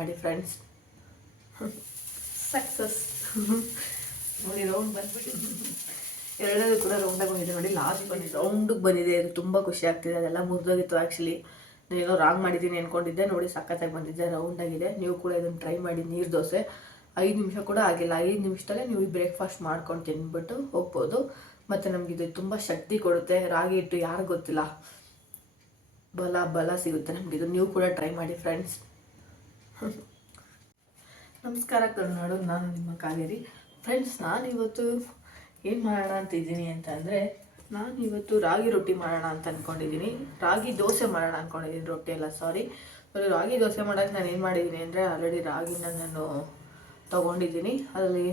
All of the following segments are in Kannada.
ಮಾಡಿ ಫ್ರೆಂಡ್ಸ್. ಸಕ್ಸಸ್. ನೋಡಿ ರೌಂಡ್ ಬಂದ್ಬಿಟ್ಟು ಎರಡನೇದು ಕೂಡ ರೌಂಡಾಗಿ ಬಂದಿದೆ. ನೋಡಿ ಲಾಸ್ಟ್ ಬಂದಿದೆ, ರೌಂಡಿಗೆ ಬಂದಿದೆ. ಅದು ತುಂಬ ಖುಷಿ ಆಗ್ತಿದೆ. ಅದೆಲ್ಲ ಮುರಿದೋಗಿತ್ತು ಆ್ಯಕ್ಚುಲಿ. ನಾನೇನೋ ರಾಂಗ್ ಮಾಡಿದ್ದೀನಿ ಅಂದ್ಕೊಂಡಿದ್ದೆ. ನೋಡಿ ಸಖತ್ತಾಗಿ ಬಂದಿದ್ದೆ, ರೌಂಡಾಗಿದೆ. ನೀವು ಕೂಡ ಇದನ್ನು ಟ್ರೈ ಮಾಡಿ. ನೀರು ದೋಸೆ 5 ನಿಮಿಷ ಕೂಡ ಆಗಿಲ್ಲ. 5 ನಿಮಿಷದಲ್ಲೇ ನೀವು ಬ್ರೇಕ್ಫಾಸ್ಟ್ ಮಾಡ್ಕೊಂಡು ತಿಂದ್ಬಿಟ್ಟು ಹೋಗ್ಬೋದು. ಮತ್ತು ನಮಗಿದು ತುಂಬ ಶಕ್ತಿ ಕೊಡುತ್ತೆ. ರಾಗಿ ಹಿಟ್ಟು ಯಾರು ಗೊತ್ತಿಲ್ಲ, ಬಲ ಸಿಗುತ್ತೆ ನಮಗಿದು. ನೀವು ಕೂಡ ಟ್ರೈ ಮಾಡಿ ಫ್ರೆಂಡ್ಸ್. ನಮಸ್ಕಾರ ಕರುನಾಡು, ನಾನು ನಿಮ್ಮ ಕಾವೇರಿ. ಫ್ರೆಂಡ್ಸ್, ನಾನಿವತ್ತು ಏನು ಮಾಡೋಣ ಅಂತಿದ್ದೀನಿ ಅಂತಂದರೆ, ನಾನು ಇವತ್ತು ರಾಗಿ ರೊಟ್ಟಿ ಮಾಡೋಣ ಅಂತ ಅಂದ್ಕೊಂಡಿದ್ದೀನಿ. ರಾಗಿ ದೋಸೆ ಮಾಡೋಣ ಅಂದ್ಕೊಂಡಿದ್ದೀನಿ, ರೊಟ್ಟಿ ಎಲ್ಲ ಸಾರಿ. ರಾಗಿ ದೋಸೆ ಮಾಡೋಕ್ಕೆ ನಾನು ಏನು ಮಾಡಿದ್ದೀನಿ ಅಂದರೆ, ಆಲ್ರೆಡಿ ರಾಗಿನ ನಾನು ತೊಗೊಂಡಿದ್ದೀನಿ. ಅದರಲ್ಲಿ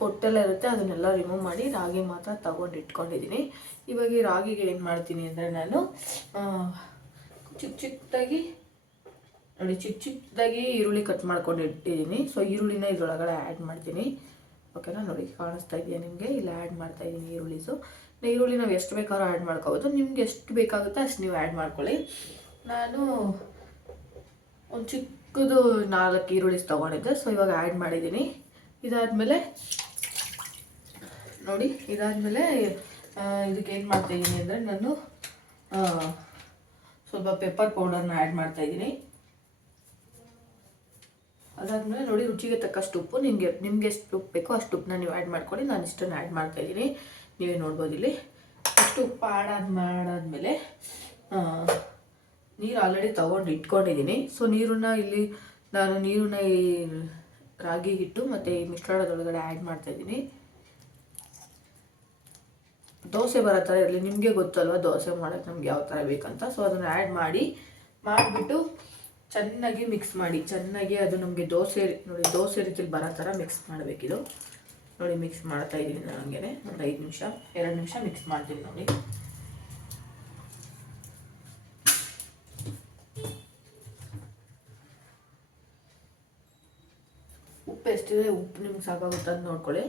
ಹೊಟ್ಟೆಲ್ಲ ಇರುತ್ತೆ, ಅದನ್ನೆಲ್ಲ ರಿಮೂವ್ ಮಾಡಿ ರಾಗಿ ಮಾತ್ರ ತೊಗೊಂಡು ಇಟ್ಕೊಂಡಿದ್ದೀನಿ. ಇವಾಗ ಈ ರಾಗಿಗೆ ಏನು ಮಾಡ್ತೀನಿ ಅಂದರೆ, ನಾನು ಚಿಕ್ಕ ಚಿಕ್ಕದಾಗಿ ಈರುಳ್ಳಿ ಕಟ್ ಮಾಡ್ಕೊಂಡು ಇಟ್ಟಿದ್ದೀನಿ. ಸೊ ಈರುಳ್ಳಿನ ಇದರೊಳಗಡೆ ಆ್ಯಡ್ ಮಾಡ್ತೀನಿ. ಓಕೆನಾ, ನೋಡಿ ಕಾಣಿಸ್ತಾ ಇದೆಯಾ ನಿಮಗೆ? ಇಲ್ಲ ಆ್ಯಡ್ ಮಾಡ್ತಾ ಇದ್ದೀನಿ ಈರುಳ್ಳಿಸು. ಈರುಳ್ಳಿ ನಾವು ಎಷ್ಟು ಬೇಕಾದ್ರೂ ಆ್ಯಡ್ ಮಾಡ್ಕೋಬೋದು. ನಿಮ್ಗೆ ಎಷ್ಟು ಬೇಕಾಗುತ್ತೆ ಅಷ್ಟು ನೀವು ಆ್ಯಡ್ ಮಾಡ್ಕೊಳ್ಳಿ. ನಾನು ಒಂದು ಚಿಕ್ಕದು 4 ಈರುಳ್ಳಿ ತೊಗೊಂಡಿದ್ದೆ. ಸೊ ಇವಾಗ ಆ್ಯಡ್ ಮಾಡಿದ್ದೀನಿ. ಇದಾದಮೇಲೆ ನೋಡಿ, ಇದಕ್ಕೆ ಏನು ಮಾಡ್ತಾಯಿದ್ದೀನಿ ಅಂದರೆ, ನಾನು ಸ್ವಲ್ಪ ಪೆಪ್ಪರ್ ಪೌಡರ್ನ ಆ್ಯಡ್ ಮಾಡ್ತಾಯಿದ್ದೀನಿ. ಅದಾದಮೇಲೆ ನೋಡಿ, ರುಚಿಗೆ ತಕ್ಕಷ್ಟು ಉಪ್ಪು. ನಿಮಗೆ ಎಷ್ಟು ಉಪ್ಪು ಬೇಕೋ ಅಷ್ಟು ಉಪ್ಪನ್ನ ನೀವು ಆ್ಯಡ್ ಮಾಡ್ಕೊಳ್ಳಿ. ನಾನು ಇಷ್ಟನ್ನು ಆ್ಯಡ್ ಮಾಡ್ತಾಯಿದ್ದೀನಿ, ನೀವೇ ನೋಡ್ಬೋದು ಇಲ್ಲಿ. ಅಷ್ಟು ಉಪ್ಪು ಮಾಡಾದ್ಮೇಲೆ ನೀರು ಆಲ್ರೆಡಿ ತೊಗೊಂಡು ಇಟ್ಕೊಂಡಿದ್ದೀನಿ. ಸೊ ನೀರನ್ನ ಈ ರಾಗಿ ಹಿಟ್ಟು ಮತ್ತು ಈ ಮಿಶ್ರಣದೊಳಗಡೆ ಆ್ಯಡ್ ಮಾಡ್ತಾಯಿದ್ದೀನಿ. ದೋಸೆ ಬರೋ ಥರ ಇರಲಿ, ನಿಮಗೆ ಗೊತ್ತಲ್ವ ದೋಸೆ ಮಾಡೋಕ್ಕೆ ನಮ್ಗೆ ಯಾವ ಥರ ಬೇಕಂತ. ಸೊ ಅದನ್ನು ಆ್ಯಡ್ ಮಾಡಿಬಿಟ್ಟು ಚೆನ್ನಾಗಿ ಮಿಕ್ಸ್ ಮಾಡಿ. ಚೆನ್ನಾಗಿ ಅದು ನಮಗೆ ದೋಸೆ ರೀತಿಲಿ ಬರೋ ಥರ ಮಿಕ್ಸ್ ಮಾಡಬೇಕಿದು. ನೋಡಿ ಮಿಕ್ಸ್ ಮಾಡ್ತಾ ಇದ್ದೀನಿ ನಾನು ಹಂಗೆ ಒಂದು 2 ನಿಮಿಷ ಮಿಕ್ಸ್ ಮಾಡ್ತೀನಿ. ನೋಡಿ ಉಪ್ಪು ಎಷ್ಟಿದೆ, ಉಪ್ಪು ನಿಮ್ಗೆ ಸಾಕಾಗುತ್ತೆ ಅಂತ ನೋಡ್ಕೊಳ್ಳಿ.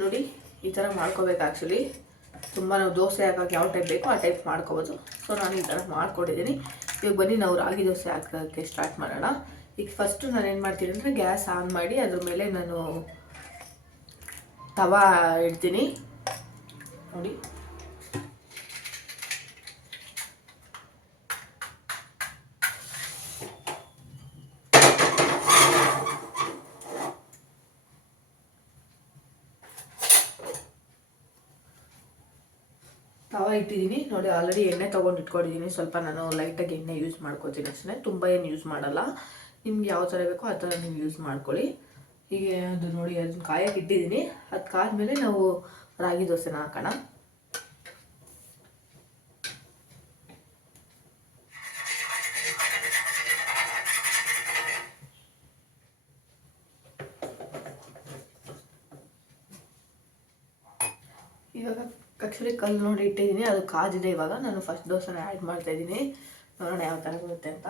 ನೋಡಿ ಈ ಥರ ಮಾಡ್ಕೋಬೇಕು. ಆ್ಯಕ್ಚುಲಿ ತುಂಬ ನಾವು ದೋಸೆ ಹಾಕೋಕ್ಕೆ ಯಾವ ಟೈಪ್ ಬೇಕೋ ಆ ಟೈಪ್ ಮಾಡ್ಕೋಬೋದು. ಸೊ ನಾನು ಈ ಥರ ಮಾಡ್ಕೊಂಡಿದ್ದೀನಿ. ಇವಾಗ ಬನ್ನಿ ನಾವು ರಾಗಿ ದೋಸೆ ಹಾಕೋಕ್ಕೆ ಸ್ಟಾರ್ಟ್ ಮಾಡೋಣ. ಈಗ ಫಸ್ಟು ನಾನು ಏನು ಮಾಡ್ತೀನಿ ಅಂದರೆ, ಗ್ಯಾಸ್ ಆನ್ ಮಾಡಿ ಅದ್ರ ಮೇಲೆ ನಾನು ತವಾ ಇಡ್ತೀನಿ. ನೋಡಿ ತವಾ ಇಟ್ಟಿದ್ದೀನಿ. ನೋಡಿ ಆಲ್ರೆಡಿ ಎಣ್ಣೆ ತೊಗೊಂಡು ಇಟ್ಕೊಂಡಿದ್ದೀನಿ. ಸ್ವಲ್ಪ ನಾನು ಲೈಟಾಗಿ ಎಣ್ಣೆ ಯೂಸ್ ಮಾಡ್ಕೊತೀನಿ ಅಷ್ಟೇ, ತುಂಬ ಏನು ಯೂಸ್ ಮಾಡಲ್ಲ. ನಿಮ್ಗೆ ಯಾವ ಥರ ಬೇಕೋ ಆ ಥರ ನೀವು ಯೂಸ್ ಮಾಡ್ಕೊಳ್ಳಿ. ಹೀಗೆ ಅದು ನೋಡಿ ಅದನ್ನ ಕಾಯಕ್ಕೆ ಇಟ್ಟಿದ್ದೀನಿ. ಅದು ಕಾದ್ಮೇಲೆ ನಾವು ರಾಗಿ ದೋಸೆನ ಹಾಕೋಣ. ಇವಾಗ ಆ್ಯಕ್ಚುಲಿ ಕಲ್ಲು ನೋಡಿ ಇಟ್ಟಿದ್ದೀನಿ, ಅದು ಕಾದಿದೆ. ಇವಾಗ ನಾನು ಫಸ್ಟ್ ದೋಸೆನ ಆ್ಯಡ್ ಮಾಡ್ತಾಯಿದ್ದೀನಿ. ನೋಡೋಣ ಯಾವ ಥರ ಬರುತ್ತೆ ಅಂತ.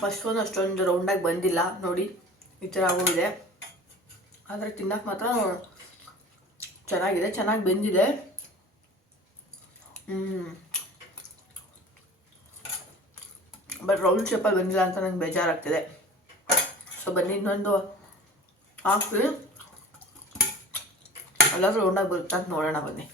ಫಸ್ಟ್ ಒಂದು ಅಷ್ಟೊಂದು ರೌಂಡಾಗಿ ಬಂದಿಲ್ಲ ನೋಡಿ, ಈ ಥರ ಆಗೋಗಿದೆ. ಆದರೆ ತಿನ್ನೋಕೆ ಮಾತ್ರ ಚೆನ್ನಾಗಿದೆ, ಚೆನ್ನಾಗಿ ಬೆಂದಿದೆ. ಬಟ್ ರೌಂಡ್ ಶೇಪಲ್ಲಿ ಬಂದಿಲ್ಲ ಅಂತ ನಂಗೆ ಬೇಜಾರಾಗ್ತಿದೆ. ಸೊ ಬನ್ನಿ ಇನ್ನೊಂದು ಹಾಕಿ ಎಲ್ಲಾದರೂ ರೌಂಡಾಗಿ ಬರುತ್ತಾ ಅಂತ ನೋಡೋಣ ಬನ್ನಿ.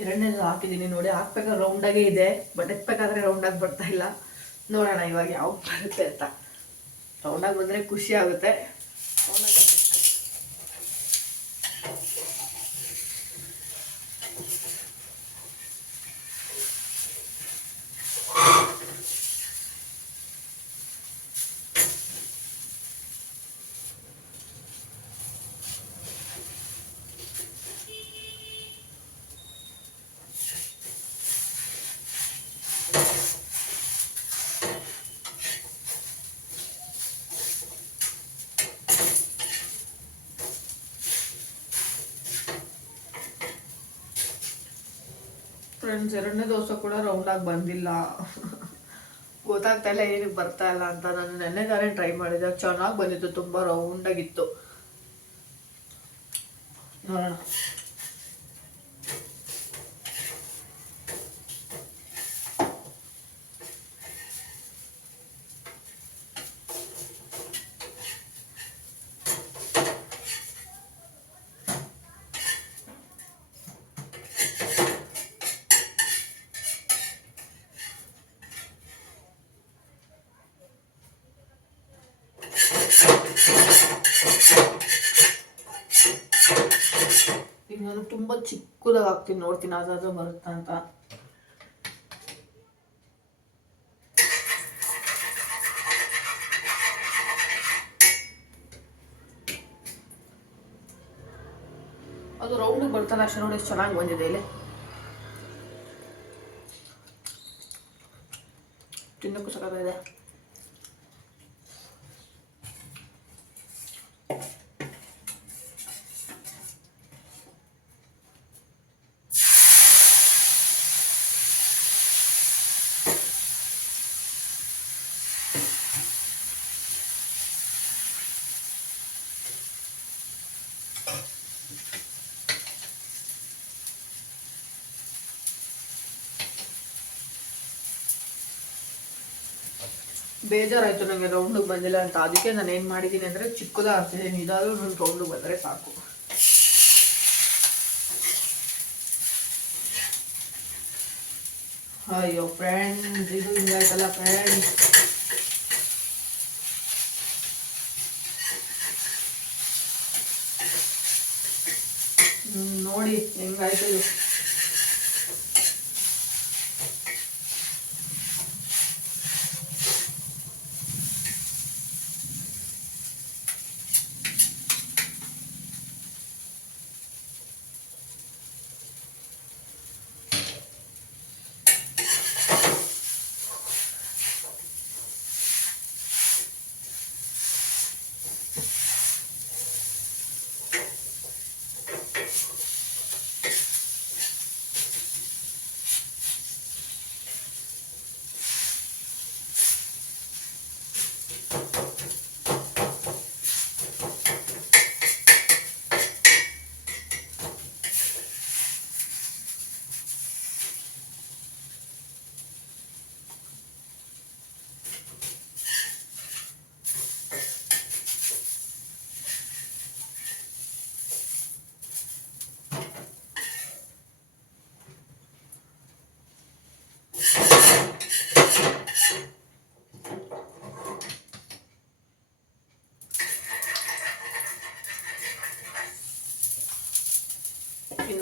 ಎರಡನೇದು ಹಾಕಿದ್ದೀನಿ ನೋಡಿ, ಹಾಕ್ಬೇಕಾದ್ರೆ ರೌಂಡಾಗೇ ಇದೆ, ಬಟ್ ಎತ್ಬೇಕಾದ್ರೆ ರೌಂಡಾಗಿ ಬರ್ತಾ ಇಲ್ಲ. ನೋಡೋಣ ಇವಾಗ ಯಾವ ಬರುತ್ತೆ ಅಂತ. ರೌಂಡಾಗಿ ಬಂದರೆ ಖುಷಿ ಆಗುತ್ತೆ. ಫ್ರೆಂಡ್ಸ್, ಎರಡನೇ ದೋಸೆ ಕೂಡ ರೌಂಡಾಗಿ ಬಂದಿಲ್ಲ. ಗೊತ್ತಾಗ್ತಾ ಇಲ್ಲ ಏನಕ್ಕೆ ಬರ್ತಾ ಇಲ್ಲ ಅಂತ. ನಾನು ನೆನ್ನೆ ತಾನೇ ಟ್ರೈ ಮಾಡಿದೆ, ಚೆನ್ನಾಗಿ ಬಂದಿತ್ತು, ತುಂಬ ರೌಂಡಾಗಿತ್ತು. ನೋಡೋಣ. ಈಗ ನಾನು ತುಂಬ ಚಿಕ್ಕದಾಗಿ ಹಾಕ್ತೀನಿ, ನೋಡ್ತೀನಿ ಅದಾದ್ರೂ ಬರುತ್ತಾ ಅಂತ. ಅದು ರೌಂಡ್ ಬರ್ತಾನೆ ಅಷ್ಟೇ ನೋಡಿ, ಎಷ್ಟು ಚೆನ್ನಾಗಿ ಬಂದಿದೆ. ಇಲ್ಲಿ ತಿನ್ನಕ್ಕೂ ಸಕ್ಕತ್ತಾಗಿದೆ. ಬೇಜಾರಾಯಿತು ನನಗೆ ರೌಂಡಿಗೆ ಬಂದಿಲ್ಲ ಅಂತ. ಅದಕ್ಕೆ ನಾನು ಏನು ಮಾಡಿದ್ದೀನಿ ಅಂದರೆ ಚಿಕ್ಕದಾಗಿ ಹಾಕ್ತಿದ್ದೀನಿ. ಇದಾದರೂ ನನ್ನ ರೌಂಡಿಗೆ ಬಂದರೆ ಸಾಕು. ಅಯ್ಯೋ ಫ್ರೆಂಡ್ಸ್, ಇದು ಹಿಂಗಾಯ್ತಲ್ಲ ಫ್ರೆಂಡ್ಸ್. ನೋಡಿ ಹೆಂಗಾಯ್ತು ಇದು.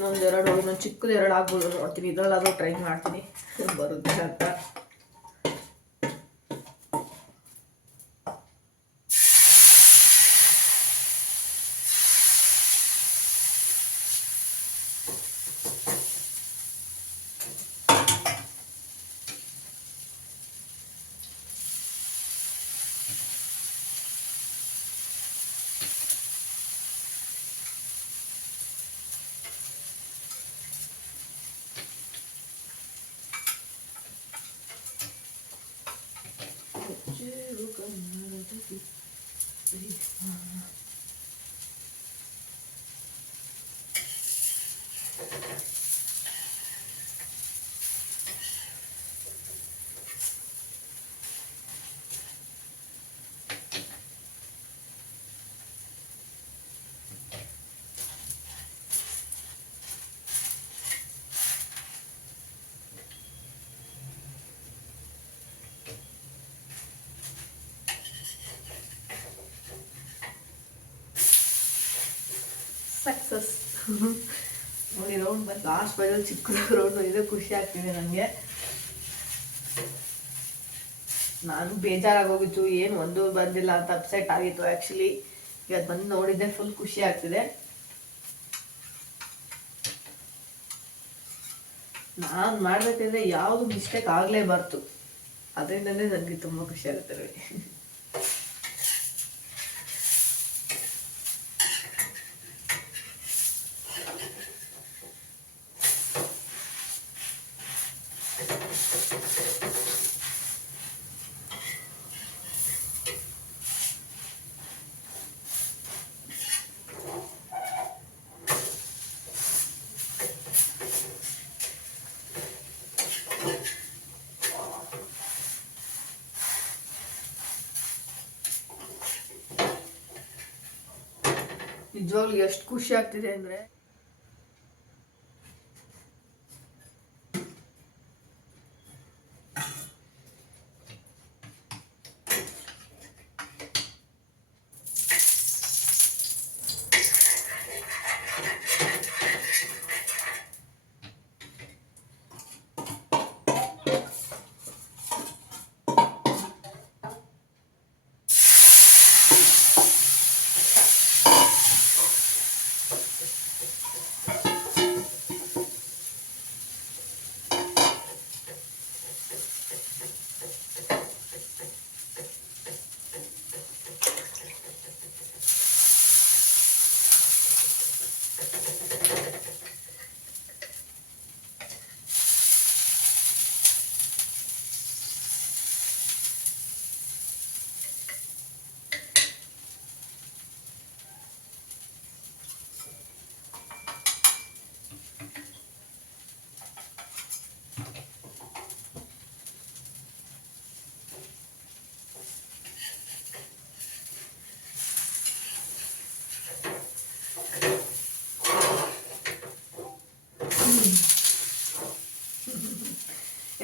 ಇನ್ನೊಂದು ಚಿಕ್ಕದು 2 ಆಗ್ಬೋದು ನೋಡ್ತೀನಿ. ಇದರಲ್ಲಾದರೂ ಟ್ರೈ ಮಾಡ್ತೀನಿ ಬರುತ್ತೆ ಅಂತ. ಸಕ್ಸಸ್ ನೋಡಿ. ರೌಂಡ್ ಬಂದು ಲಾಸ್ಟ್ ಬೈದಲ್ಲಿ ಚಿಕ್ಕದು ರೌಂಡ್ ಬಂದಿದೆ. ಖುಷಿ ಆಗ್ತಿದೆ ನನಗೆ. ನಾನು ಬೇಜಾರಾಗೋಗಿತ್ತು, ಏನು ಒಂದು ಬಂದಿಲ್ಲ ಅಂತ ಅಪ್ಸೆಟ್ ಆಗಿತ್ತು ಆ್ಯಕ್ಚುಲಿ. ಈಗ ಬಂದು ನೋಡಿದ್ದೆ, ಫುಲ್ ಖುಷಿ ಆಗ್ತಿದೆ. ನಾನು ಮಾಡಬೇಕಂದ್ರೆ ಯಾವುದು ಮಿಸ್ಟೇಕ್ ಆಗಲೇಬಾರ್ದು. ಅದರಿಂದಲೇ ನನಗೆ ತುಂಬ ಖುಷಿ ಆಗುತ್ತೆ ನೋಡಿ. ನಿಜವಾಗ್ಲೂ ಎಷ್ಟು ಖುಷಿ ಆಗ್ತಿದೆ ಅಂದರೆ,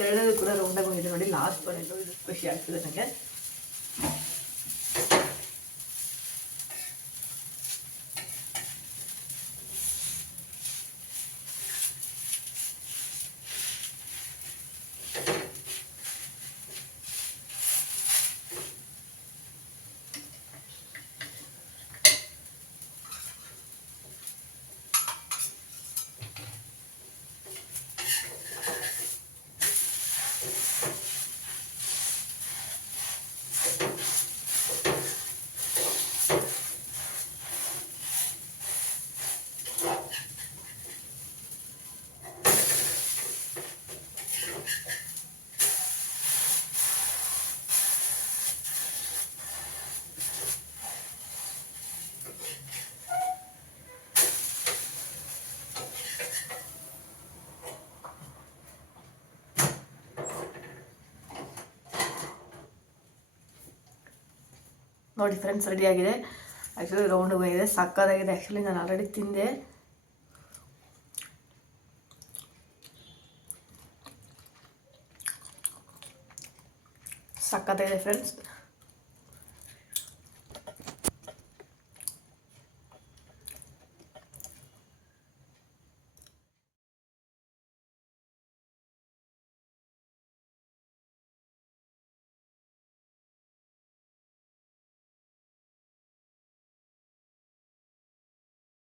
ಎರಡೂ ಕೂಡ ರೌಂಡಾಗಿ ಹೋಗಿದೆ ನೋಡಿ. ಲಾಸ್ಟ್ ಬಂದಿದ್ದು ಇದು ಖುಷಿ ಆಗ್ತದೆ ನನಗೆ. ನೋಡಿ ಫ್ರೆಂಡ್ಸ್, ರೆಡಿಯಾಗಿದೆ. ಆ್ಯಕ್ಚುಲಿ ರೌಂಡ್ ಬಂದಿದೆ, ಸಕ್ಕತ್ತಾಗಿದೆ. ಆ್ಯಕ್ಚುಲಿ ನಾನು ಆಲ್ರೆಡಿ ತಿಂದೆ. ಸಕ್ಕತ್ತಾಗಿದೆ ಫ್ರೆಂಡ್ಸ್.